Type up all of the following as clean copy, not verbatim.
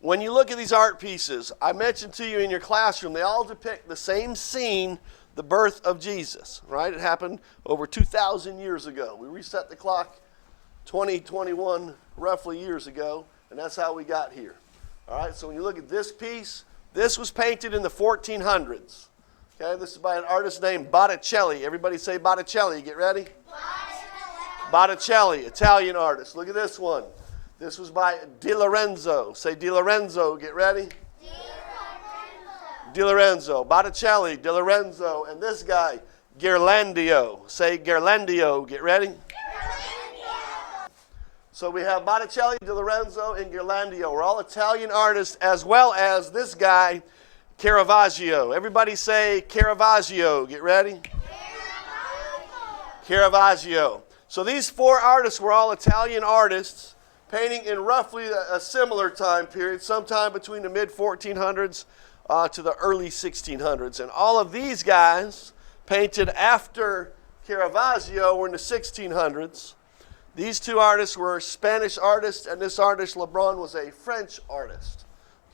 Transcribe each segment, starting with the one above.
When you look at these art pieces, I mentioned to you in your classroom, they all depict the same scene, the birth of Jesus, right? It happened over 2,000 years ago. We reset the clock 21 roughly years ago, and that's how we got here. All right, so when you look at this piece, this was painted in the 1400s. Okay, this is by an artist named Botticelli. Everybody say Botticelli. Get ready? Botticelli, Italian artist. Look at this one. This was by Di Lorenzo. Say Di Lorenzo. Get ready? Di Lorenzo. Botticelli, Di Lorenzo. And this guy, Ghirlandaio. Say Ghirlandaio. Get ready? So we have Botticelli, Di Lorenzo, and Ghirlandaio. We're all Italian artists, as well as this guy, Caravaggio. Everybody say Caravaggio. Get ready? Caravaggio. So these four artists were all Italian artists, painting in roughly a similar time period, sometime between the mid-1400s to the early 1600s. And all of these guys painted after Caravaggio were in the 1600s. These two artists were Spanish artists, and this artist, Lebrun, was a French artist.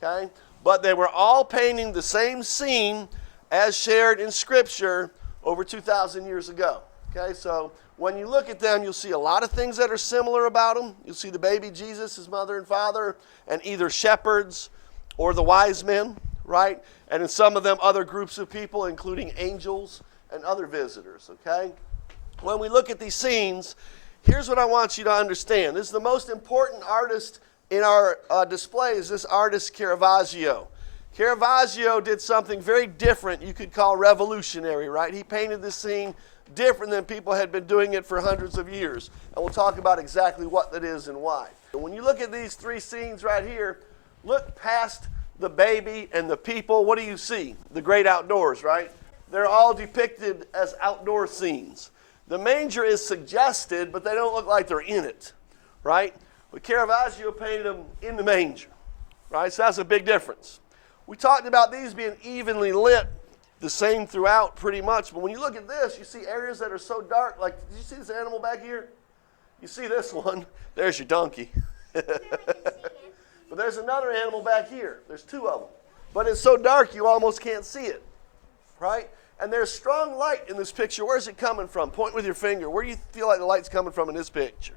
Okay? But they were all painting the same scene as shared in Scripture over 2,000 years ago. Okay? So when you look at them, you'll see a lot of things that are similar about them. You'll see the baby Jesus, his mother and father, and either shepherds or the wise men, right? And in some of them, other groups of people, including angels and other visitors, okay? When we look at these scenes, here's what I want you to understand. This is the most important artist in our display is this artist Caravaggio. Caravaggio did something very different, you could call revolutionary, right? He painted this scene different than people had been doing it for hundreds of years. And we'll talk about exactly what that is and why. And when you look at these three scenes right here, look past the baby and the people. What do you see? The great outdoors, right? They're all depicted as outdoor scenes. The manger is suggested, but they don't look like they're in it, right? But Caravaggio painted them in the manger, right? So that's a big difference. We talked about these being evenly lit, the same throughout pretty much. But when you look at this, you see areas that are so dark. Like, did you see this animal back here? You see this one. There's your donkey. But there's another animal back here. There's two of them. But it's so dark you almost can't see it, right? And there's strong light in this picture. Where's it coming from? Point with your finger. Where do you feel like the light's coming from in this picture?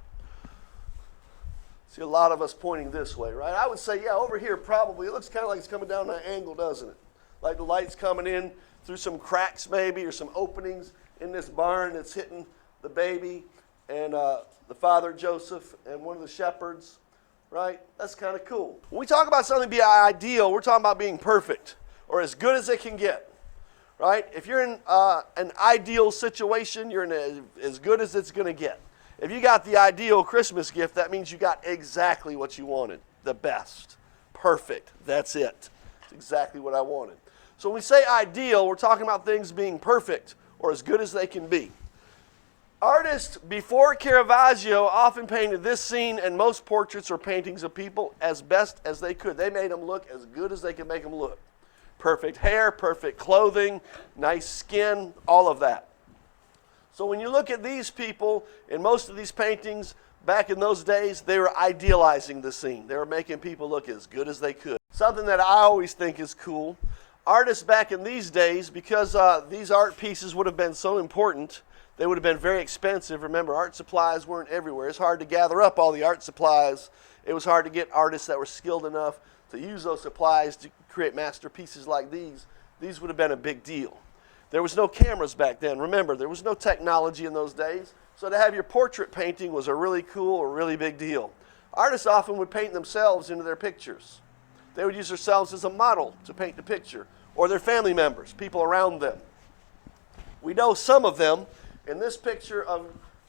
See a lot of us pointing this way, right? I would say, yeah, over here probably. It looks kind of like it's coming down an angle, doesn't it? Like the light's coming in through some cracks maybe or some openings in this barn that's hitting the baby and the father Joseph and one of the shepherds, right? That's kind of cool. When we talk about something being ideal, we're talking about being perfect or as good as it can get, right? If you're in an ideal situation, you're in as good as it's going to get. If you got the ideal Christmas gift, that means you got exactly what you wanted, the best, perfect, that's it. It's exactly what I wanted. So when we say ideal, we're talking about things being perfect or as good as they can be. Artists before Caravaggio often painted this scene and most portraits or paintings of people as best as they could. They made them look as good as they could make them look. Perfect hair, perfect clothing, nice skin, all of that. So when you look at these people in most of these paintings, back in those days, they were idealizing the scene. They were making people look as good as they could. Something that I always think is cool. Artists back in these days, because these art pieces would have been so important, they would have been very expensive. Remember, art supplies weren't everywhere. It's hard to gather up all the art supplies. It was hard to get artists that were skilled enough to use those supplies to create masterpieces like these. These would have been a big deal. There was no cameras back then. Remember, there was no technology in those days. So to have your portrait painting was a really cool or really big deal. Artists often would paint themselves into their pictures. They would use themselves as a model to paint the picture, or their family members, people around them. We know some of them. In this picture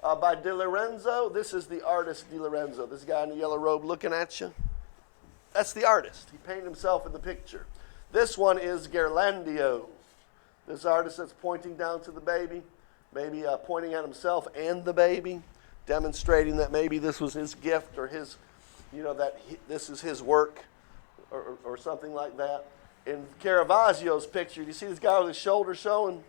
by Di Lorenzo, this is the artist Di Lorenzo. This guy in the yellow robe looking at you. That's the artist. He painted himself in the picture. This one is Ghirlandaio. This artist that's pointing down to the baby, maybe pointing at himself and the baby, demonstrating that maybe this was his gift or his, that this is his work or something like that. in Caravaggio's picture, you see this guy with his shoulder showing?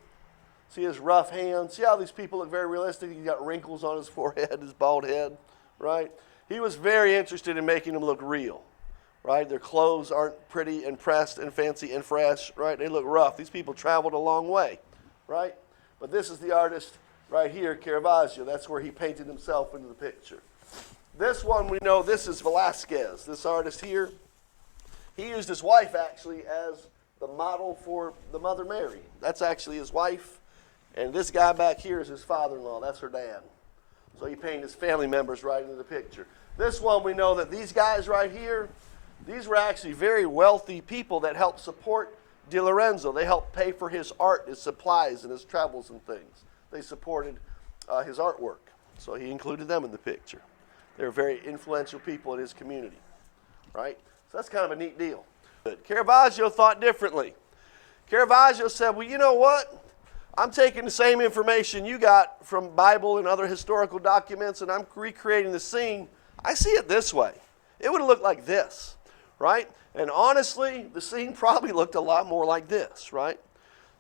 See his rough hands? See how these people look very realistic? He's got wrinkles on his forehead, his bald head, right? He was very interested in making them look real, right? Their clothes aren't pretty and pressed and fancy and fresh, right? They look rough. These people traveled a long way, right? But this is the artist right here, Caravaggio. That's where he painted himself into the picture. This one, we know this is Velázquez. This artist here, he used his wife actually as the model for the Mother Mary. That's actually his wife. And this guy back here is his father-in-law. That's her dad. So he painted his family members right into the picture. This one, we know that these guys right here, these were actually very wealthy people that helped support Di Lorenzo. They helped pay for his art, his supplies, and his travels and things. They supported his artwork. So he included them in the picture. They were very influential people in his community, right? So that's kind of a neat deal. Caravaggio thought differently. Caravaggio said, well, you know what? I'm taking the same information you got from Bible and other historical documents, and I'm recreating the scene. I see it this way. It would have looked like this, right? And honestly, the scene probably looked a lot more like this, right?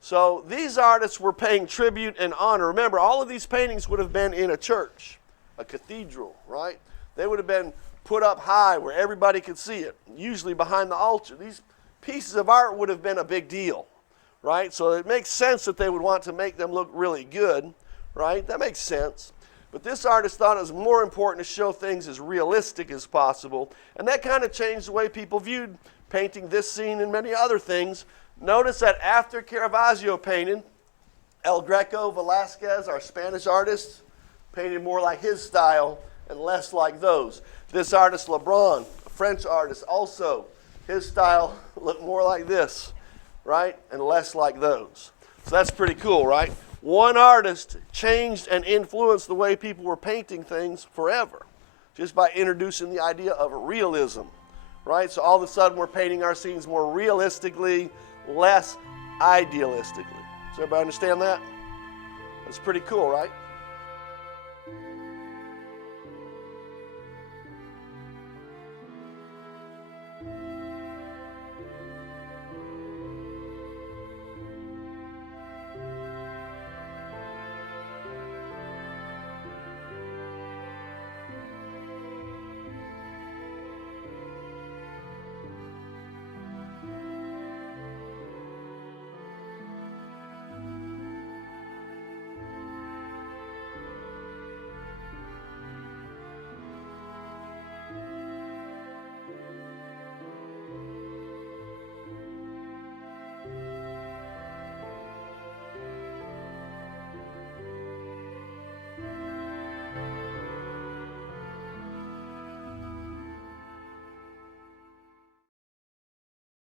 So these artists were paying tribute and honor. Remember, all of these paintings would have been in a church, a cathedral, right? They would have been put up high where everybody could see it, usually behind the altar. These pieces of art would have been a big deal, right? So it makes sense that they would want to make them look really good, right? That makes sense. But this artist thought it was more important to show things as realistic as possible, and that kind of changed the way people viewed painting this scene and many other things. Notice that after Caravaggio painted, El Greco, Velázquez, our Spanish artist, painted more like his style and less like those. This artist, Lebrun, a French artist, also, his style looked more like this, right, and less like those. So that's pretty cool, right? One artist changed and influenced the way people were painting things forever, just by introducing the idea of realism, right? So all of a sudden we're painting our scenes more realistically, less idealistically. Does everybody understand that? That's pretty cool, right?